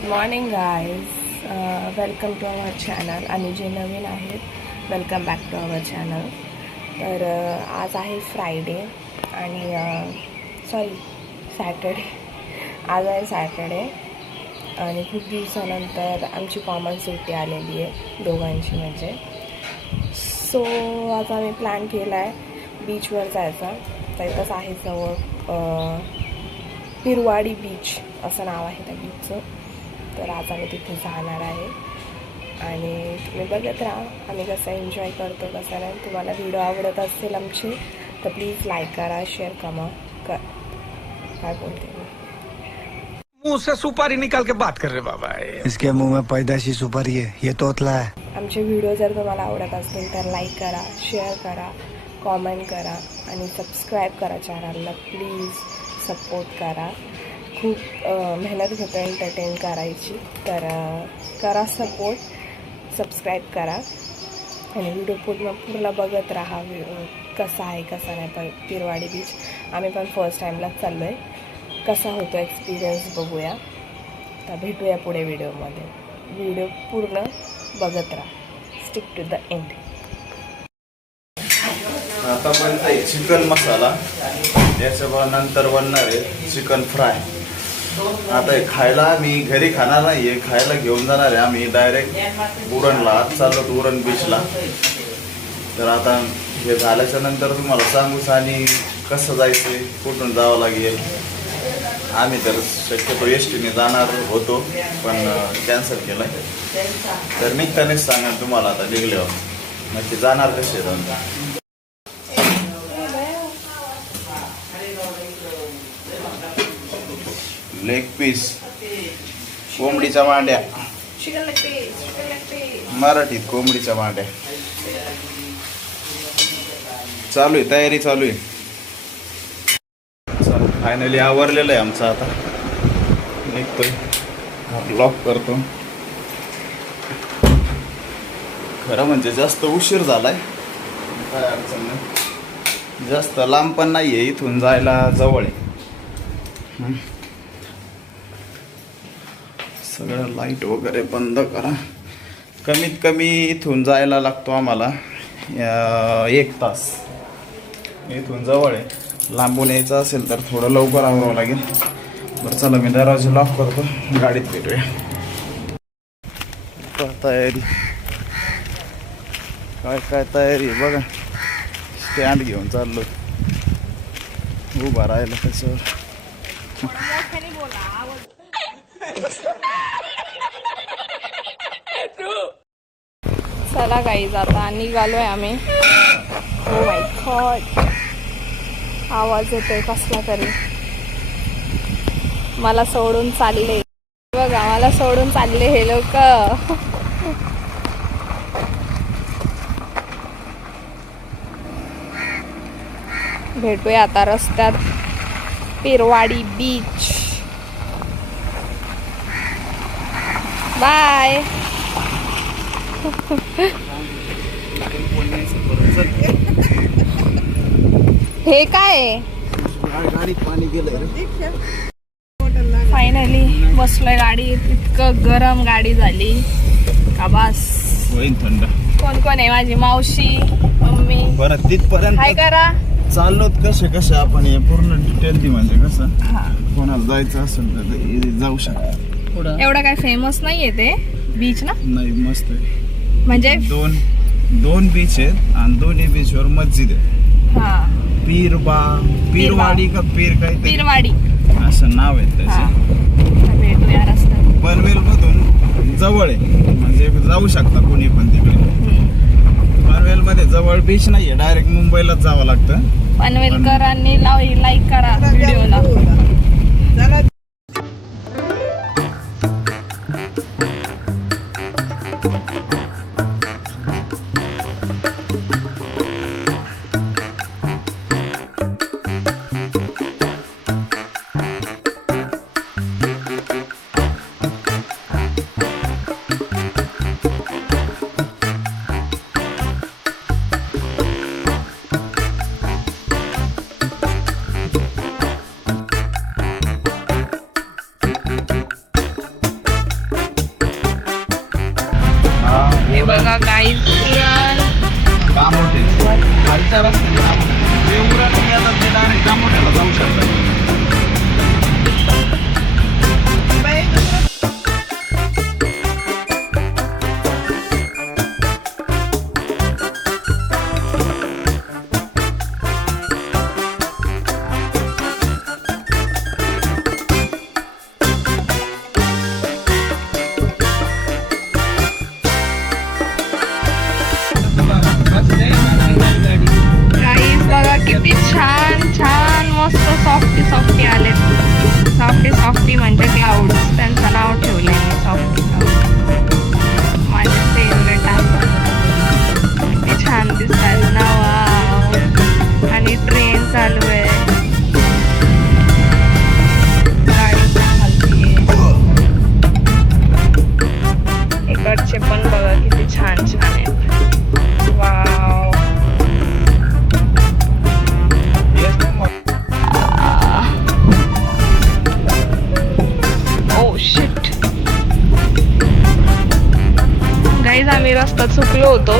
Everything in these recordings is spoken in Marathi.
Good morning guys, welcome to our channel. आणि जे नवीन आहेत welcome back to our channel. तर आज आहे फ्रायडे आणि सॅटर्डे. आज आहे सॅटर्डे आणि खूप दिवसानंतर आमची कॉमन सुट्टी आलेली आहे दोघांची म्हणजे. सो आज आम्ही प्लॅन केला आहे बीचवर जायचा. तर इथंच आहे जवळ पिरवाडी बीच असं नाव आहे त्या बीचचं. तर आज आम्ही तिथे जाणार आहे आणि तुम्ही बघत राहा आम्ही कसं एन्जॉय करतो कसं नाही. तुम्हाला व्हिडिओ आवडत असेल आमचे तर प्लीज लाईक करा, शेअर काय बोलते मी, मुंह से सुपारी निकाल के बात कर रहे बाबा. इसके मुंह में पैदाशी सुपारी है, ये तोतला है. आमचे व्हिडिओ जर तुम्हाला आवडत असतील तर लाईक करा, शेअर करा, कॉमेंट करा आणि सबस्क्राईब करा चॅनलला. प्लीज सपोर्ट करा. खूप मेहनत घेतो एंटरटेन करायची. तर करा सपोर्ट, सबस्क्राईब करा आणि व्हिडिओ पूर्ण बघत राहा. कसा आहे कसा नाही पिरवाडी बीच. आम्ही पण फर्स्ट टाईमलाच चाललो आहे. कसा होतो एक्सपिरियन्स बघूया. तर भेटूया पुढे व्हिडिओमध्ये. व्हिडिओ पूर्ण बघत राहा. Stick to the end. आता बनतंय चिकन मसाला, त्याच्या नंतर बनणार आहे चिकन फ्राय. आता हे खायला मी घरी खाणार नाही आहे, खायला घेऊन जाणार आहे आम्ही डायरेक्ट उरणला. आज चाललो उरण बीचला. तर आता हे झाल्याच्या नंतर तुम्हाला सांगूच आणि कसं जायचं, कुठून जावं लागेल. आम्ही तर शक्यतो एसटीने जाणार होतो पण कॅन्सल केलं. तर निघतानेच सांगा तुम्हाला आता निघल्यावर नक्की जाणार कसे जाऊन. लेग पीस, कोंबडीच्या मांड्या, मराठीत कोंबडीच्या मांड्या. चालू आहे, तयारी चालू आहे. फायनली आवरलेलं आहे आमचं. आता निघतोय, लॉक करतो. खरं म्हणजे जास्त उशीर झालाय, काय अडचण नाही. जास्त लांब पण नाही आहे, इथून जायला जवळ आहे. सगळं लाईट वगैरे बंद करा. कमीत कमी इथून जायला लागतो आम्हाला 1 तास. इथून जवळ आहे. लांबून यायचं असेल तर थोडं लवकर आवरावं लागेल. बरं चला, मी दरवाजा लॉक करतो, गाडीत भेटूया. तयारी काय तयारी आहे बघा. स्टँड घेऊन चाललो, उभा राहिलं कसं. चला गाईज, आता निघालोय आम्ही. ओ माय गॉड, आवाज येतोय कसला तरी. मला सोडून चालले बघा, मला सोडून चालले हे लोक. भेटूया आता रस्त्यात पिरवाडी बीच. बाय. हे काय गाडीत पाणी गेलंय. फायनली बसलोय गाडीत. इतकं गरम गाडी झाली का बस. होईन थंड. कोण कोण आहे? माझी मावशी, मम्मी. बरं तिथपर्यंत काय करा चाललोत कसे आपण हे पूर्ण डिटेल दी. म्हणजे कसं कोणाला जायचं असेल तर जाऊ शकता. एवढं काय फेमस नाहीये ते बीच ना. नाही, मस्त आहे. म्हणजे दोन बीच आहेत आणि दोन्ही बीचवर मस्जिद आहे. हा, पिरवाडी का पीर काय पिरवाडी असं नाव आहे त्याचे. भेटूया रस्त्यात. पनवेल मधून जवळ आहे, म्हणजे जाऊ शकता कोणी पण तिकडे. पनवेल मध्ये जवळ बीच नाहीये, डायरेक्ट मुंबईलाच जावं लागतं. पनवेलकरांनी लाईक करा व्हिडिओला. सॉफ्टी सॉफ्टी आले. सॉफ्टी सॉफ्टी म्हणजे क्लाउड, त्यांचं नाव ठेवलंय मी सॉफ्टी सॉफ्टी. माझे फेवरेट आहे. किती छान दिसतात ना. वाव. आणि ट्रेन चालू आहे. गाडी चालतीये. इकडचे पण बघा किती छान छान आहेत. वाव. ओ शिट गाईज, आम्ही रस्ता चुकलो होतो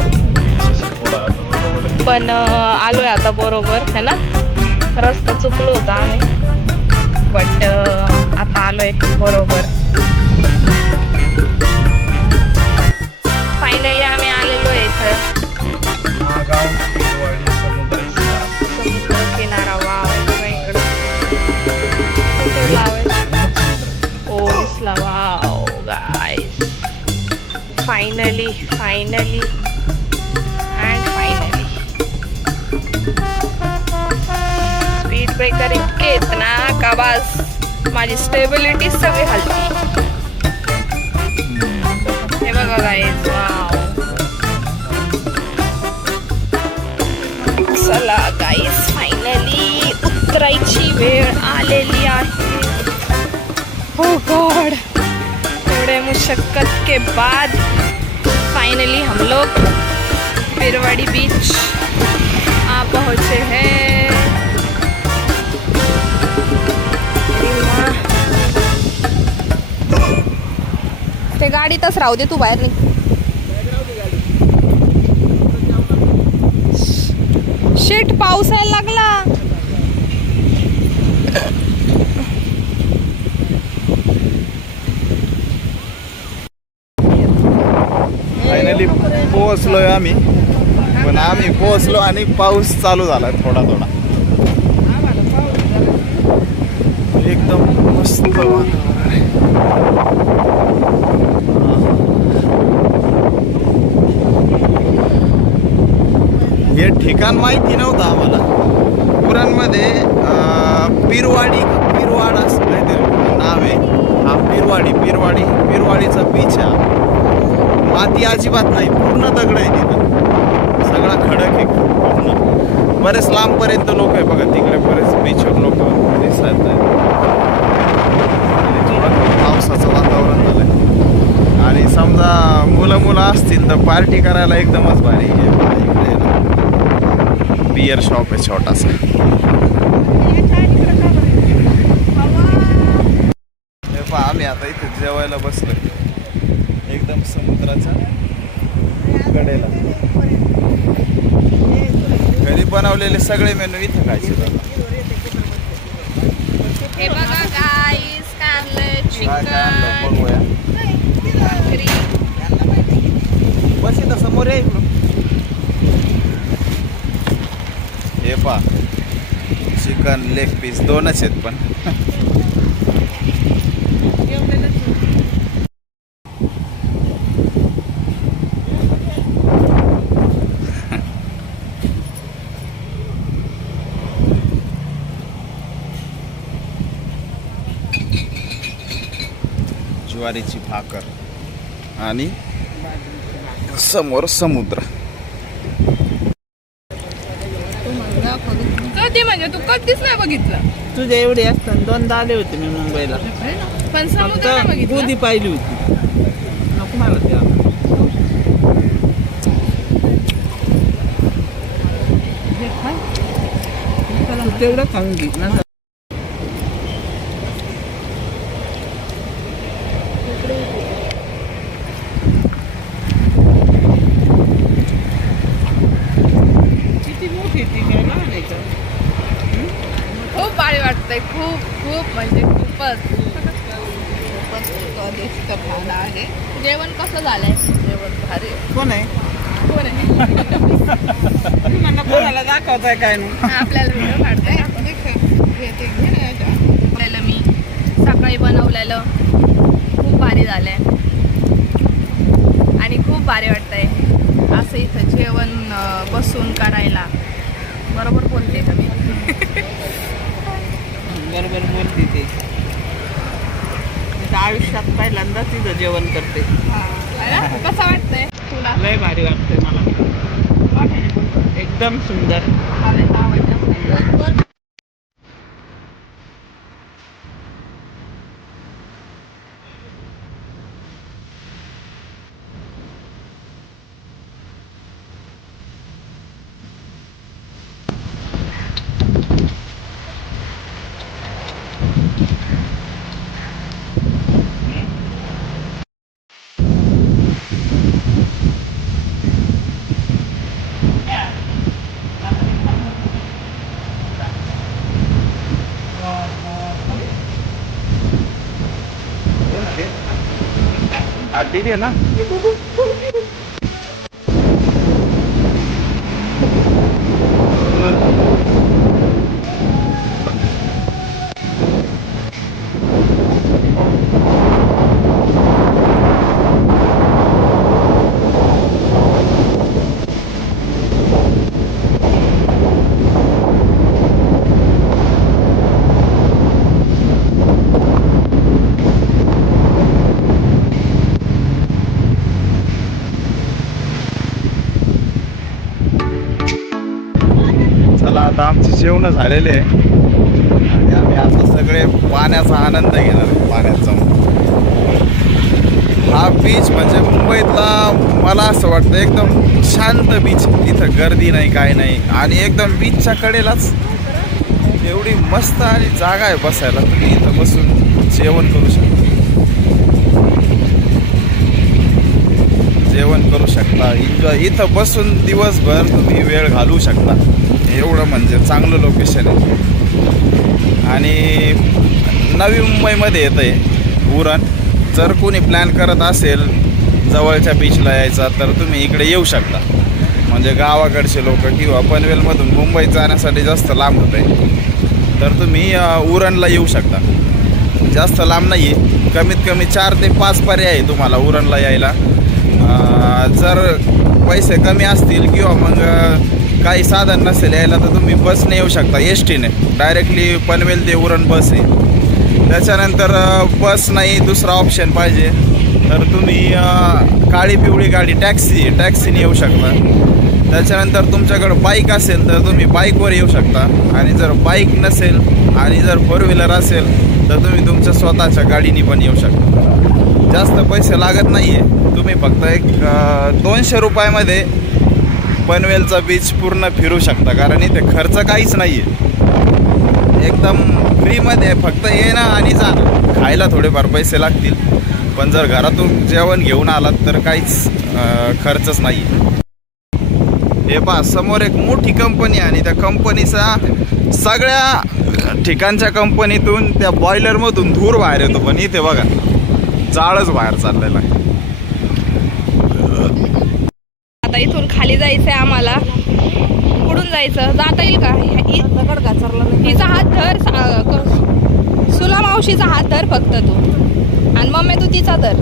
पण आलोय आता बरोबर है ना. रस्ता चुकलो होता आम्ही बट आता आलोय बरोबर. फायनली आम्ही आलेलो आहे इथं. समुद्र किनारा. वाव. इकडं कुठे लावायचं. ओ दिसला. Wow guys. Finally finally and finally. Speed breaker इतके आहेत ना का बस माझी स्टेबिलिटी सगळी हलती. हे बघा गाईज. वाव. चला गाईज फायनली उतरायची वेळ आलेली आहे. हो गॉड. थोड़े मुशक्कत के बाद फाइनली हम लोग पिरवाड़ी बीच आ पहुँचे हैं. ते गाडीतच राहू दे, तू बाहेर नाही. शिट, पाऊस यायला लागला. फायनली पोहोचलोय आम्ही. पण आम्ही पोहोचलो आणि पाऊस चालू झाला थोडा थोडा. एकदम मस्त वातावरण आहे. हे ठिकाण माहिती नव्हतं आम्हाला. पुराणमध्ये पिरवाड असं काहीतरी नाव आहे. हा पिरवाडीचा बीच आहे. माती अजिबात नाही, पूर्ण दगड आहे तिथं. सगळा खडक आहे पूर्ण. बरेच लांबपर्यंत लोक आहे बघा. तिकडे बरेच बीचवर लोक दिसत आहेत. पावसाचं वातावरण झालंय. आणि समजा मुलं असतील तर पार्टी करायला एकदमच भारी आहे. इकडे बियर शॉप आहे छोटासा. हे पहा, आम्ही आता इथे जेवायला बसलो एकदम समुद्राच्या कडेला. घरी बनवलेले सगळे मेनू इथे खायचे. हे बघा गाईस, काय आणलंय. चिकन, बघूया. भाकरी. बस इथं समोर आहे इकडून. हे पहा, चिकन लेग पीस 2च आहेत पण. ज्वारीची भाकर आणि समोर समुद्र. कधी म्हणजे तू कधीच नाही बघितलं. तुझ्या एवढी असताना 2दा आले होते मी मुंबईला. पण समुद्र नाही बघितलं. गोदी पाहिली होती. नको मला ते तेवढं खाऊन घे ना. खूप भारी वाटतंय. खूप म्हणजे खूपच. आहे. जेवण कसं झालंय. जेवण भारी. कोण आहे? कोण आहे? मला कोणाला दाखवताय काय नाही. आपल्याला व्हिडिओ काढताय. मी सकाळी बनवलेलं खूप भारी झालंय आणि खूप भारी वाटतंय असं इथं जेवण बसून करायला. बरोबर बोलते का मी? बरोबर बोलते ते. मी तर आयुष्यात पहिल्यांदा तिथं जेवण करते. कसं वाटतंय तुला? लय भारी वाटतंय मला. एकदम सुंदर. ठीक आहे ना. चला आता आमचे जेवण झालेले आहे आणि आम्ही आता सगळे पाण्याचा आनंद घेणार आहे. पाण्यात जाऊन हा बीच म्हणजे मुंबईतला मला असं वाटतं एकदम शांत बीच. इथं गर्दी नाही काय नाही आणि एकदम बीचच्या कडेलाच एवढी मस्त आणि जागा आहे बसायला. तुम्ही इथं बसून जेवण करू शकता. एन्जॉय इथं बसून दिवसभर तुम्ही वेळ घालवू शकता. एवढं म्हणजे चांगलं लोकेशन आहे. आणि नवी मुंबईमध्ये येतं आहे उरण. जर कोणी प्लॅन करत असेल जवळच्या बीचला यायचा तर तुम्ही इकडे येऊ शकता. म्हणजे गावाकडचे लोक किंवा पनवेलमधून मुंबईत जाण्यासाठी जास्त लांब होत आहे तर तुम्ही उरणला येऊ शकता. जास्त लांब नाही आहे. कमीत कमी 4 ते 5 पर्याय आहे तुम्हाला उरणला यायला. जर पैसे कमी असतील किंवा मग काही साधन नसेल यायला तर तुम्ही बसने येऊ शकता. एस टीने डायरेक्टली पनवेल ते उरण बस आहे. त्याच्यानंतर बस नाही दुसरा ऑप्शन पाहिजे तर तुम्ही काळी पिवळी गाडी टॅक्सीने येऊ शकता. त्याच्यानंतर तुमच्याकडं बाईक असेल तर तुम्ही बाईकवर येऊ शकता. आणि जर बाईक नसेल आणि जर 4 व्हीलर असेल तर तुम्ही तुमच्या स्वतःच्या गाडीने पण येऊ शकता. जास्त पैसे लागत नाही आहे. तुम्ही फक्त एक 200 रुपयामध्ये पनवेलचा बीच पूर्ण फिरू शकता. कारण इथे खर्च काहीच नाही आहे. एकदम फ्रीमध्ये फक्त येणं आणि जाणं. खायला थोडेफार पैसे लागतील पण जर घरातून जेवण घेऊन आलात तर काहीच खर्चच नाही. हे पहा समोर एक मोठी कंपनी आणि त्या कंपनीचा सगळ्या ठिकाणच्या कंपनीतून त्या बॉयलरमधून धूर बाहेर येतो. पण इथे बघा जाळच बाहेर चाललेला आहे. आता इथून खाली जायचंय आम्हाला. कुठून जायचं? जाता येईल का? हिचा हात धर. सुला मावशीचा हात धर फक्त तू. आणि मम्मी तू तिचा धर.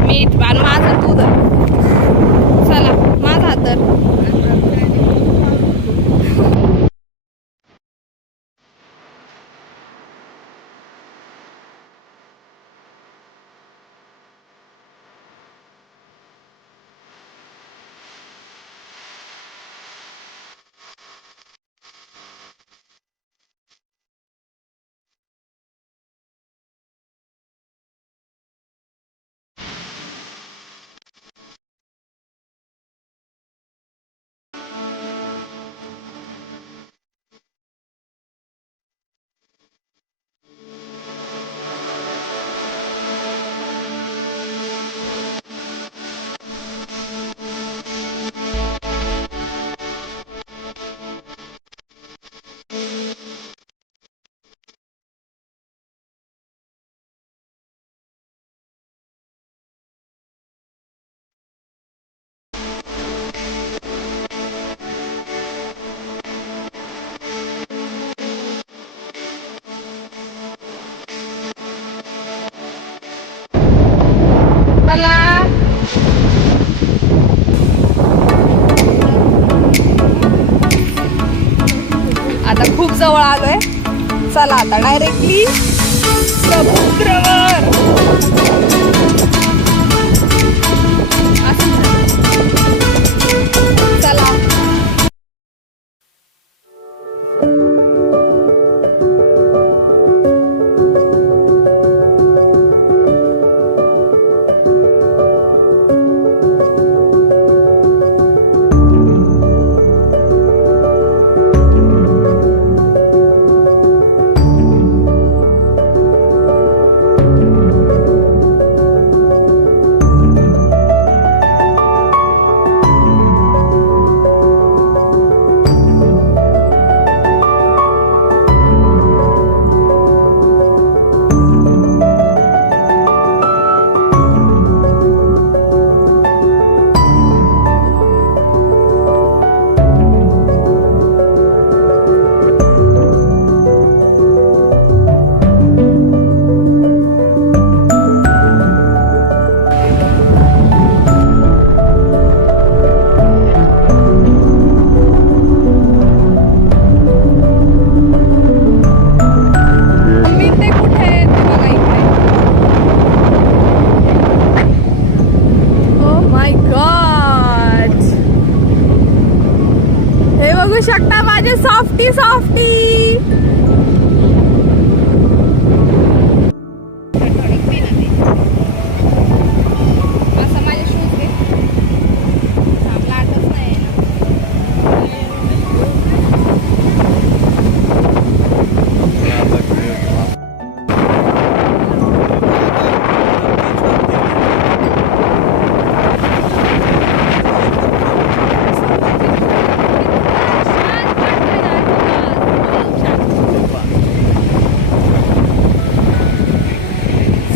मी आणि माझा तू धर. चला माझा हात धर. आता खूप जवळ आलोय. चला आता डायरेक्टली समुद्रावर. चला. बघू शकता माझे सॉफ्टी सॉफ्टी. असं माझे शूज घे. आपला आठच नाही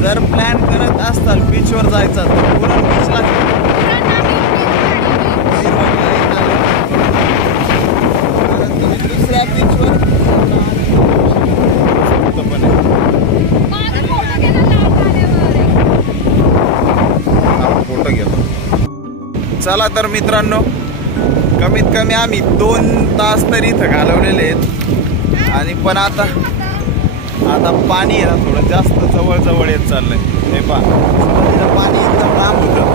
जर प्लॅन करत असताल बीचवर जायचा तर पुरण बीचला दुसऱ्या बीचवर फोटो घेतो. चला तर मित्रांनो, कमीत कमी आम्ही 2 तास तरी इथं घालवलेले आहेत. आणि पण आता पाणी आहे ना थोडं जास्त जवळ येत चाललंय. हे पहा, पाणी एकदम लांब होतं.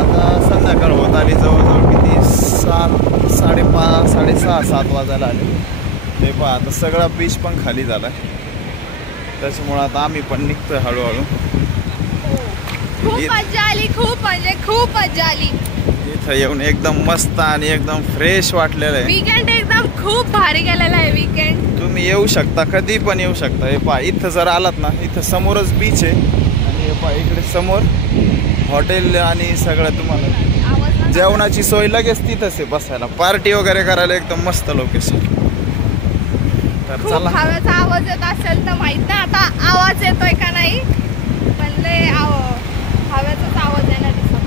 आता संध्याकाळ होत आली, जवळजवळ किती 5:30 6:30 7 वाजायला आले. हे पहा, आता सगळा बीच पण खाली झाला आहे. त्याच्यामुळं आता आम्ही पण निघतोय हळूहळू. खूप मजा आली, खूप म्हणजे खूप मजा आली. इथं येऊन एकदम मस्त आणि एकदम फ्रेश वाटलेलं आहे. वीकेंड एकदम खूप भारी गेलेला आहे वीकेंड. तुम्ही येऊ शकता, कधी पण येऊ शकता. हे पहा, इथं जर आलात ना, इथं समोरच बीच आहे. आणि हे पहा, इकडे समोर हॉटेल आणि सगळं तुम्हाला जेवणाची सोय लगेच तिथंच आहे. बसायला पार्टी वगैरे करायला एकदम मस्त लोकेशन. तर चला. हवेचा आवाज येत असेल तर माहित नाही आता आवाज येतोय का नाही, पण लय हवेचाच आवाज आहे ना दिसत.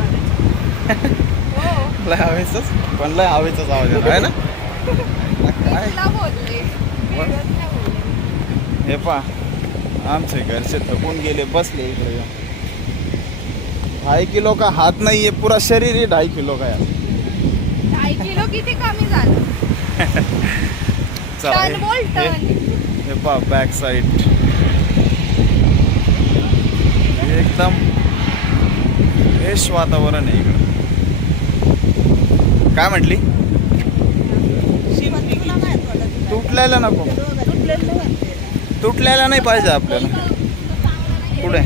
लय हवेचाच, पण लय हवेचाच आवाज येतो आहे ना. काय बोलले. हे पहा, आमचे घरचे थकून गेले, बसले इकडे. 2.5 किलो का हात नाहीये, पुरा शरीर ही 2.5 किलो का यार. 2.5 किलो किती कमी झालं. चला, टन बोल टन. हे पहा बॅक साईड एकदम फ्रेश वातावरण आहे इकडं. काय म्हटली? तुटलेला नको, तुटलेला नाही पाहिजे आपल्याला. पुढे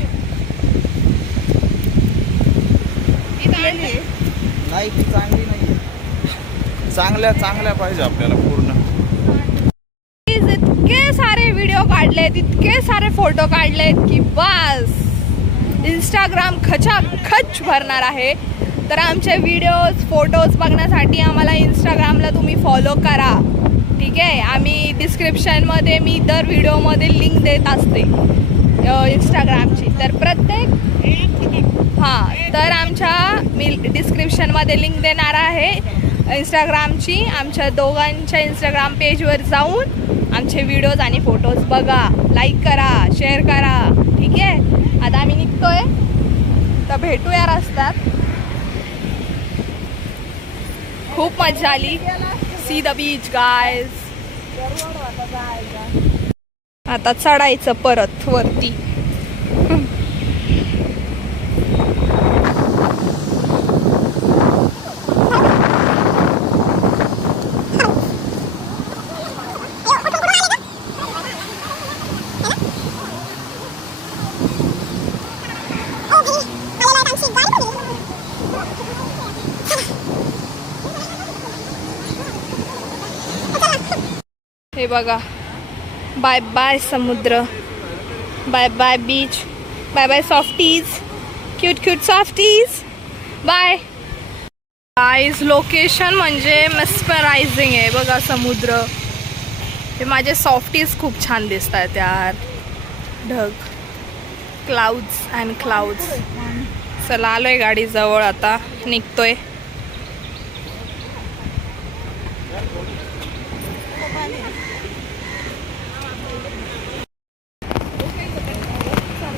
नाही, ती चांगली नाही. चांगल्या पाहिजे आपल्याला पूर्ण. इतके सारे व्हिडिओ काढलेत, इतके सारे फोटो काढलेत की बस इंस्टाग्राम खचाखच भरणार आहे. तर आमचे व्हिडिओज फोटोज बघण्यासाठी आम्हाला इंस्टाग्रामला तुम्ही फॉलो करा, ठीक आहे. आम्ही डिस्क्रिप्शनमध्ये मी दर व्हिडिओमध्ये लिंक देत असते इंस्टाग्रामची. तर तर आमच्या मी डिस्क्रिप्शनमध्ये लिंक देणार आहे इंस्टाग्रामची. आमच्या दोघांच्या इंस्टाग्राम पेजवर जाऊन आमचे व्हिडिओज आणि फोटोज बघा, लाईक करा, शेअर करा, ठीक आहे. आता आम्ही निघतोय, तर भेटूया रस्त्यात. खूप मजा आली. See the beach guys. आता चढायचं परत वरती. हे बघा, बाय बाय समुद्र, bye bye beach, bye bye softies, cute cute softies, bye. Guys location म्हणजे मेस्परायझिंग आहे. बघा समुद्र, हे माझे सॉफ्टीज खूप छान दिसत आहेत यार. ढग, क्लाउड्स अँड क्लाउड्स. चला आलोय गाडी जवळ, आता निघतोय.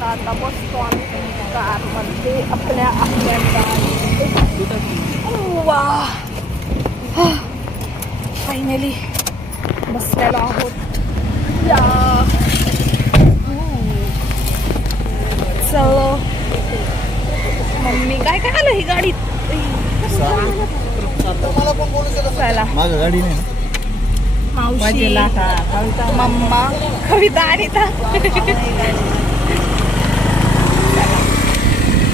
आता बसतो आम्ही कारमध्ये आपल्या वा, फायनली बसलेलो आहोत. या चलो मम्मी, काय काय आलं ही गाडीत. चला माझ्या गाडी नाही. मावशी, मम्मा, कविता आणि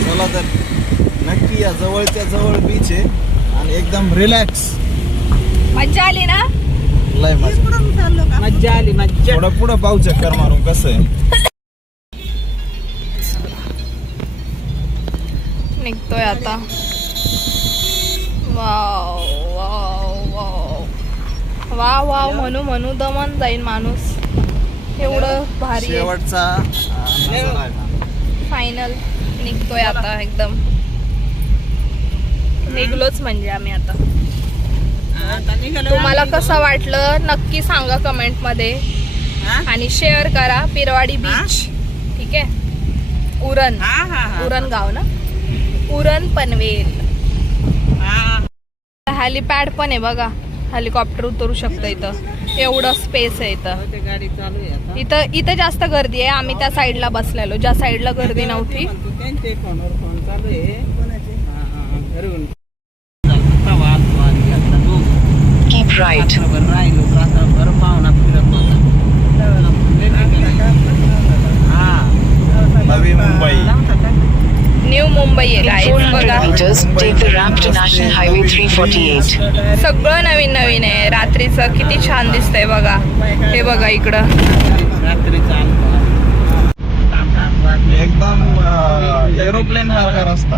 चला तर नक्की या जवळच्या जवळ बीच आहे आणि एकदम रिलॅक्स. मज्जा आली ना. लय मज्जा आली, मज्जा. थोडं पुढं पाहू चक्कर मारून कसं आहे. निघतोय आता. Wow wow wow wow wow म्हणू म्हणू दमन जाईल माणूस. एवढं भारी आहे. शेवटचा नजारा आहे ना. फायनल निघतोय आता. एकदम निघलोच म्हणजे आम्ही आता. आता निघालो. तुम्हाला कसं वाटलं नक्की सांगा कमेंट मध्ये आणि शेअर करा. पिरवाडी बीच, ठीक आहे. उरण, उरण गाव ना, उरण पनवेल. हेलिपॅड पण आहे बघा, हेलिकॉप्टर उतरू शकतं इथं. एवढं स्पेस आहे इथं. गाडी चालू आहे आता. इथं जास्त गर्दी आहे. आम्ही त्या साईडला बसलेलो, ज्या साईडला गर्दी नव्हती. त्यांचे फोनवर फोन चालू आहे. घरून Keep right. राहिलो रात्रभर पाहुणा फिरत होता. नवी मुंबई. न्यू मुंबई आहे गाईज 400 बघा. meters, take the ramp to National Highway 348. सगळं नवीन नवीन आहे. रात्रीचं किती छान दिसतंय बघा. हे बघा इकडं रात्रीचा एकदम एरोप्लेन सारखा रस्ता.